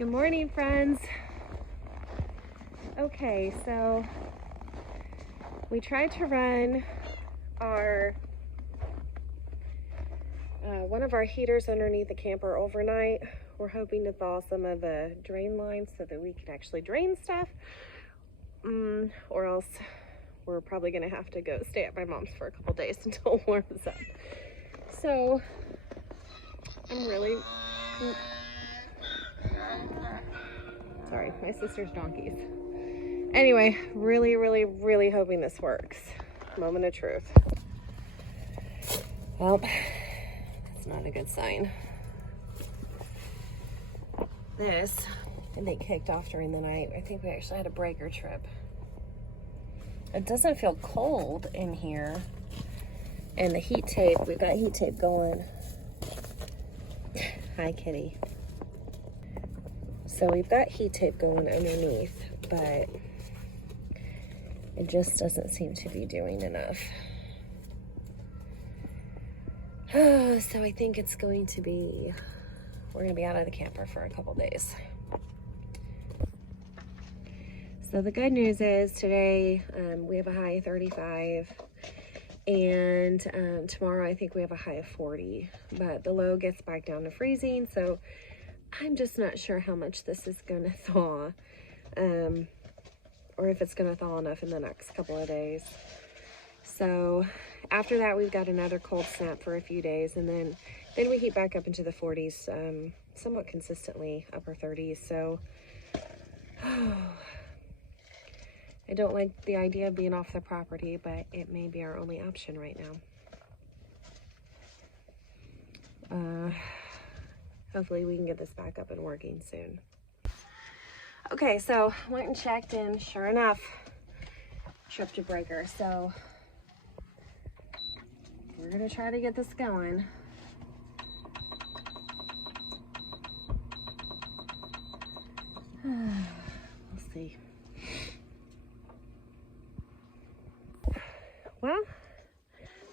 Good morning, friends. Okay, so we tried to run our one of our heaters underneath the camper overnight. We're hoping to thaw some of the drain lines so that we can actually drain stuff, or else we're probably gonna have to go stay at my mom's for a couple days until it warms up. So I'm really sorry, my sister's donkeys. Anyway, really hoping this works. Moment of truth. Well, that's not a good sign. This, and they kicked off during the night. I think we actually had a breaker trip. It doesn't feel cold in here. And the heat tape, we've got heat tape going. Hi, kitty. So we've got heat tape going underneath, but it just doesn't seem to be doing enough. So I think it's going to be, we're going to be out of the camper for a couple days. So the good news is today we have a high of 35, and tomorrow I think we have a high of 40, but the low gets back down to freezing, so I'm just not sure how much this is going to thaw, or if it's going to thaw enough in the next couple of days. So after that, we've got another cold snap for a few days, and then we heat back up into the 40s, somewhat consistently, upper 30s. So I don't like the idea of being off the property, but it may be our only option right now. Hopefully we can get this back up and working soon. Okay, so went and checked, and sure enough, tripped a breaker. So we're gonna try to get this going. We'll see. Well,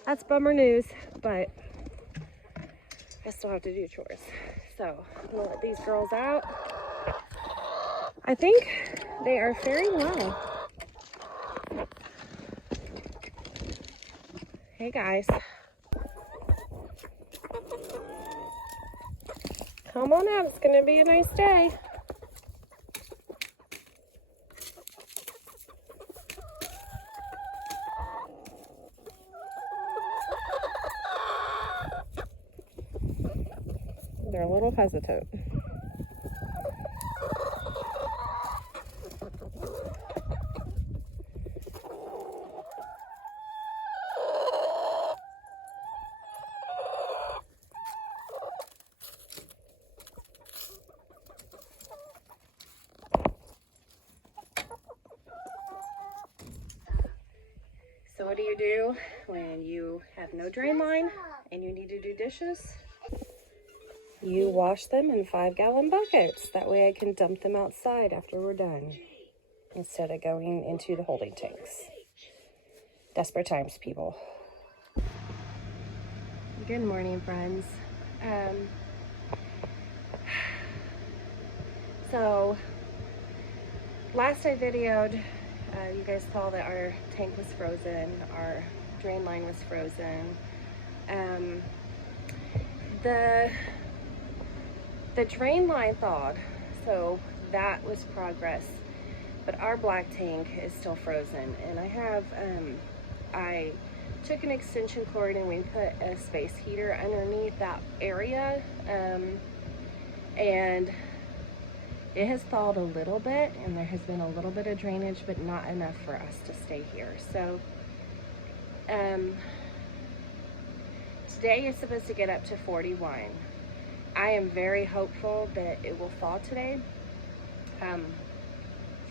that's bummer news, but I still have to do chores. So I'm gonna let these girls out. I think they are faring well. Hey guys. Come on out, it's gonna be a nice day. They're a little hesitant. So what do you do when you have no drain line and you need to do dishes? You wash them in 5-gallon buckets. That way I can dump them outside after we're done, instead of going into the holding tanks. Desperate times, people. Good morning, friends. So last I videoed, you guys saw that our tank was frozen, our drain line was frozen. The drain line thawed, so that was progress, but our black tank is still frozen. And I took an extension cord and we put a space heater underneath that area, and it has thawed a little bit, and there has been a little bit of drainage, but not enough for us to stay here. So today is supposed to get up to 41. I am very hopeful that it will thaw today,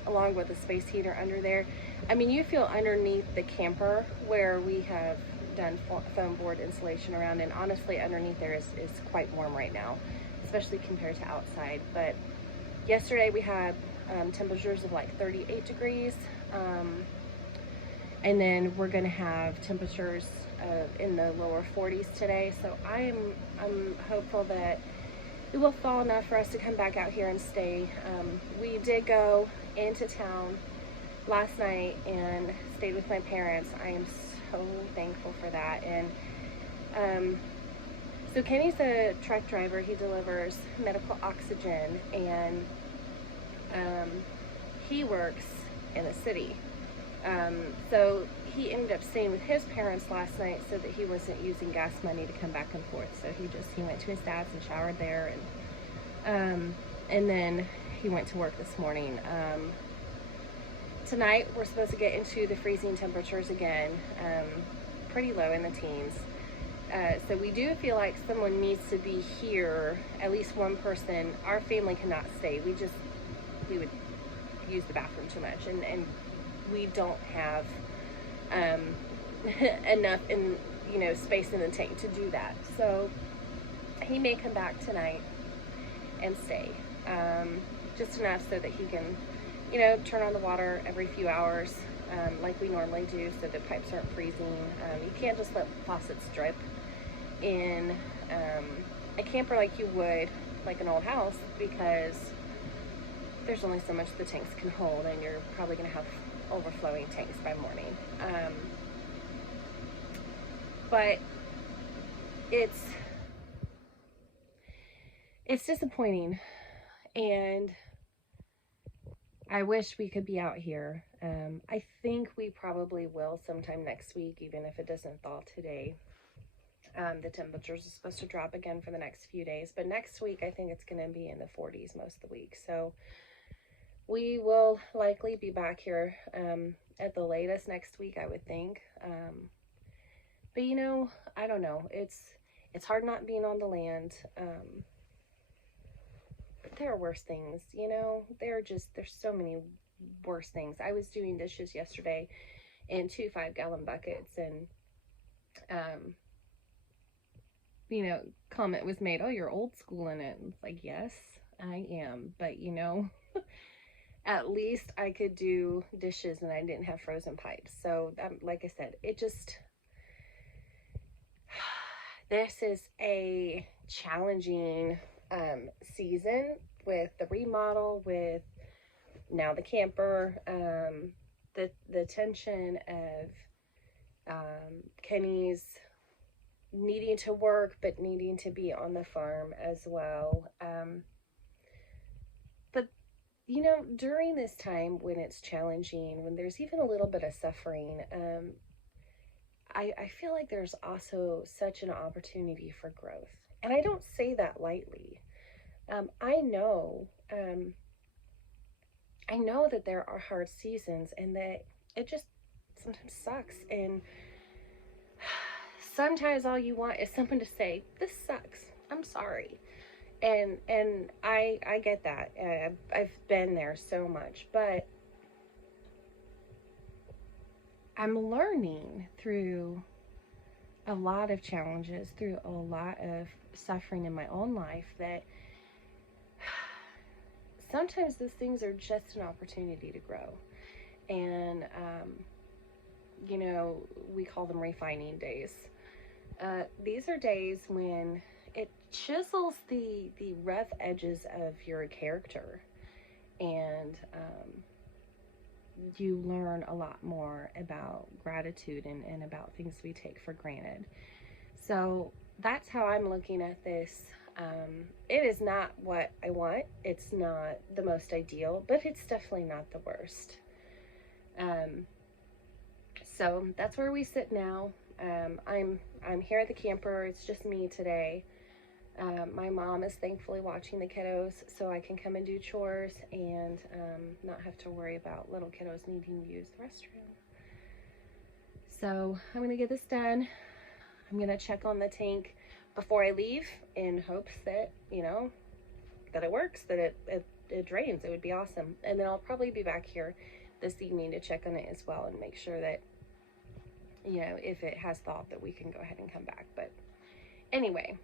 along with the space heater under there. I mean, you feel underneath the camper where we have done foam board insulation around, and honestly underneath there is quite warm right now, especially compared to outside. But yesterday we had temperatures of like 38 degrees, and then we're gonna have temperatures in the lower 40s today. So I'm hopeful that it will thaw enough for us to come back out here and stay. We did go into town last night and stayed with my parents. I am so thankful for that. And so Kenny's a truck driver. He delivers medical oxygen, and he works in the city. So he ended up staying with his parents last night so that he wasn't using gas money to come back and forth. So he went to his dad's and showered there, and then he went to work this morning. Tonight we're supposed to get into the freezing temperatures again, pretty low in the teens. So we do feel like someone needs to be here, at least one person. Our family cannot stay. We would use the bathroom too much, and we don't have enough space in the tank to do that. So he may come back tonight and stay, just enough so that he can turn on the water every few hours, like we normally do, so the pipes aren't freezing. You can't just let faucets drip in a camper like you would like an old house, because there's only so much the tanks can hold, and you're probably going to have overflowing tanks by morning. But it's disappointing, and I wish we could be out here. I think we probably will sometime next week, even if it doesn't thaw today. The temperatures are supposed to drop again for the next few days, but next week I think it's going to be in the 40s most of the week. So we will likely be back here at the latest next week, I would think. But I don't know. It's hard not being on the land. But there are worse things, there's so many worse things. I was doing dishes yesterday in 2 5-gallon buckets, and comment was made, "Oh, you're old school in it." It's like, yes, I am, but at least I could do dishes and I didn't have frozen pipes. So like I said, this is a challenging season with the remodel, with now the camper, the tension of Kenny's needing to work but needing to be on the farm as well. But during this time when it's challenging, when there's even a little bit of suffering, I feel like there's also such an opportunity for growth. And I don't say that lightly. I know that there are hard seasons, and that it just sometimes sucks. And sometimes all you want is someone to say, "This sucks. I'm sorry." And I get that. I've been there so much, but I'm learning through a lot of challenges, through a lot of suffering in my own life, that sometimes those things are just an opportunity to grow. And we call them refining days. These are days when it chisels the rough edges of your character, and you learn a lot more about gratitude and about things we take for granted. So that's how I'm looking at this. It is not what I want. It's not the most ideal, but it's definitely not the worst. So that's where we sit now. I'm here at the camper. It's just me today. My mom is thankfully watching the kiddos, so I can come and do chores and not have to worry about little kiddos needing to use the restroom. So I'm going to get this done. I'm going to check on the tank before I leave in hopes that, that it works, that it drains. It would be awesome. And then I'll probably be back here this evening to check on it as well and make sure that, if it has thawed, that we can go ahead and come back. But anyway,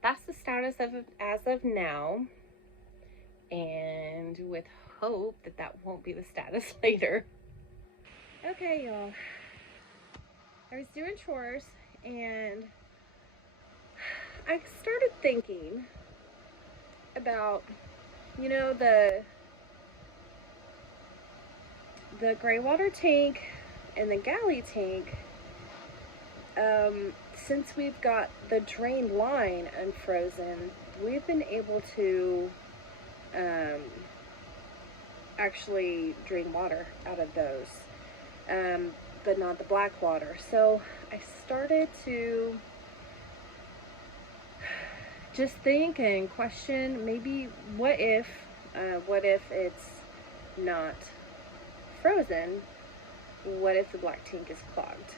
that's the status of it as of now, and with hope that won't be the status later. Okay, y'all. I was doing chores, and I started thinking about, you know, the gray water tank and the galley tank. Since we've got the drain line unfrozen, we've been able to um, actually drain water out of those, but not the black water. So I started to just think and question, maybe what if it's not frozen? What if the black tank is clogged?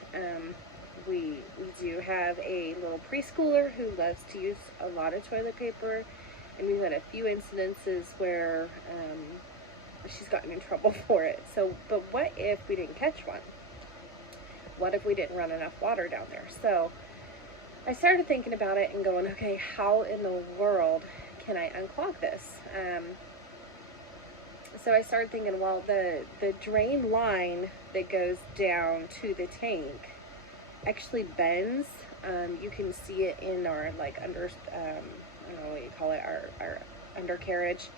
We do have a little preschooler who loves to use a lot of toilet paper, and we've had a few incidences where she's gotten in trouble for it. So, but what if we didn't catch one? What if we didn't run enough water down there? So I started thinking about it and going, okay, how in the world can I unclog this? So I started thinking, well, the drain line that goes down to the tank actually bends. You can see it in our like I don't know what you call it, our undercarriage.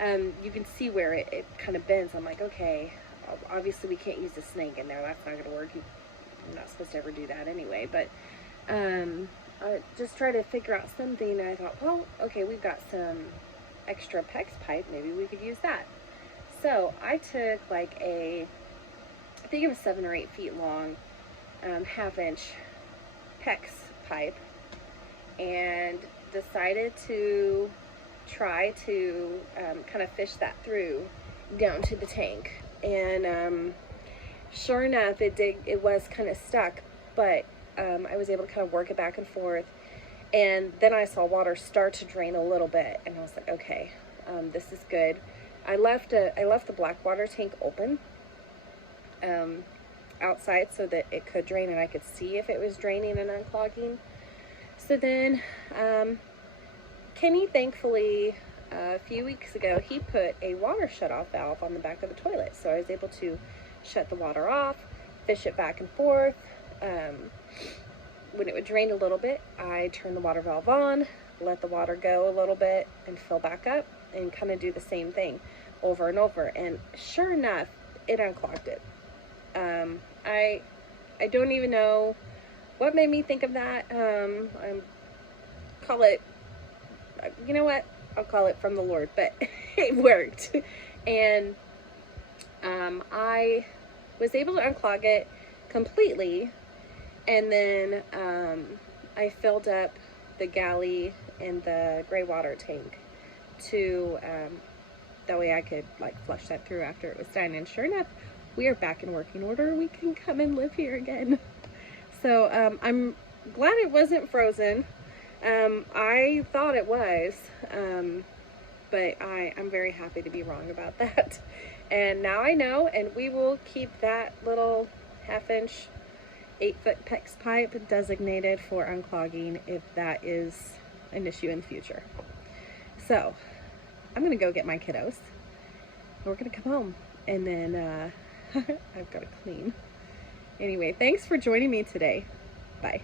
You can see where it kind of bends. I'm like, okay, obviously we can't use a snake in there. That's not going to work. I'm not supposed to ever do that anyway. But I just try to figure out something. And I thought, well, okay, we've got some extra PEX pipe. Maybe we could use that. So I took like I think it was 7 or 8 feet long, 1/2-inch PEX pipe, and decided to try to kind of fish that through down to the tank. And sure enough, it was kind of stuck, but I was able to kind of work it back and forth. And then I saw water start to drain a little bit, and I was like, okay, this is good. I left the black water tank open outside so that it could drain and I could see if it was draining and unclogging. So then Kenny, thankfully, a few weeks ago, he put a water shutoff valve on the back of the toilet. So I was able to shut the water off, fish it back and forth. When it would drain a little bit, I turned the water valve on, let the water go a little bit and fill back up, and kind of do the same thing over and over. And sure enough, it unclogged it. I don't even know what made me think of that. I call it, you know what? I'll call it from the Lord, but it worked. And I was able to unclog it completely. And then I filled up the galley and the gray water tank to that way I could like flush that through after it was done. And sure enough, we are back in working order. We can come and live here again. So I'm glad it wasn't frozen. I thought it was, but I'm very happy to be wrong about that. And now I know, and we will keep that little 1/2-inch 8-foot PEX pipe designated for unclogging if that is an issue in the future. So I'm gonna go get my kiddos. We're gonna come home, and then I've got to clean. Anyway, thanks for joining me today. Bye.